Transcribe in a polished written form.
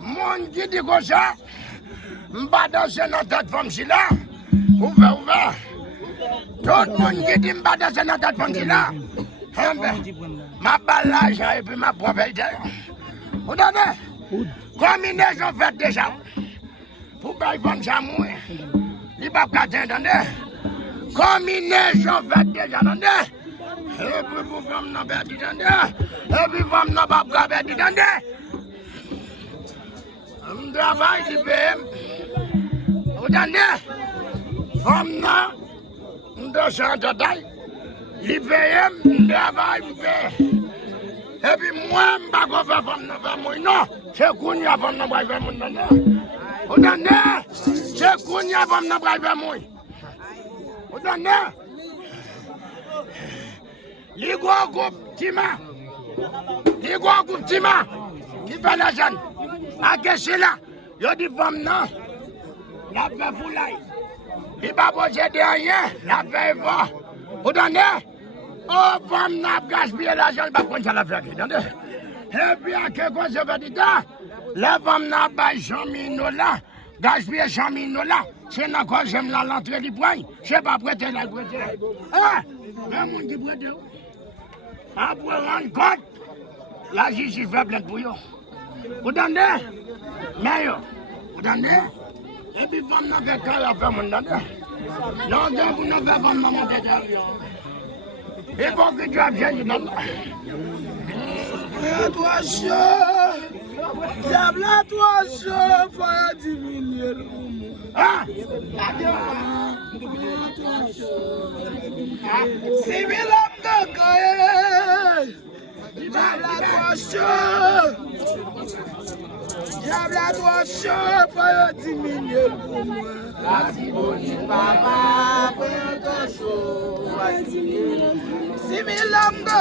Mon qui dit comme ça, m'pas danser dans tête femme si là, ouvert. Tout le monde qui dit m'pas danser dans tête femme si là, ma balage et puis ma propriété. Vous donnez, combinaison faite déjà, pour bailler femme ça mourir, il va pas t'entendre. Combinaison faite déjà, attendez. Et puis vous femme n'a pas dit attendez, et puis femme n'a pas dit attendez. Je travaille du PM. Vous entendez? Femme là, je suis en total. L'IPM, je travaille, et puis moi, je ne vais pas faire femme là. Non, c'est qu'on y a femme là pour faire mon nom. Vous entendez? C'est qu'on y a femme là pour faire mon. Vous entendez? Les gros groupes Tima, qui fait la jeune. A qu'est-ce là? Yo dit femme non, la fait foulaille. Il va poser derrière, la fait va. Vous entendez? Oh, femme n'a pas gaspillé l'argent, il va prendre ça la faire. Vous entendez? Et puis à quel point je veux dire, la femme n'a pas 100 000 là, gaspillé 100 000 là. C'est dans quoi j'aime l'entrée du point. Je ne sais pas prêter la prêter. Ah, mais mon qui prête. Après rendre compte, la justice fait plainte pour eux. Vous entendez? Mais vous entendez? Et puis, femme n'a fait qu'à la femme, vous entendez? Non, vous n'avez pas femme, maman, t'es derrière. Et pour que tu as bien, vous entendez? Et toi, chaud! Diable, toi, chaud! Faut diminuer le mouvement. Ah! C'est bien l'homme de Koye! Diable, toi, chaud! Diable à toi chaud pour diminuer le mouvement. La Sibonite papa pour toi chaud pour diminuer. Si mes lames de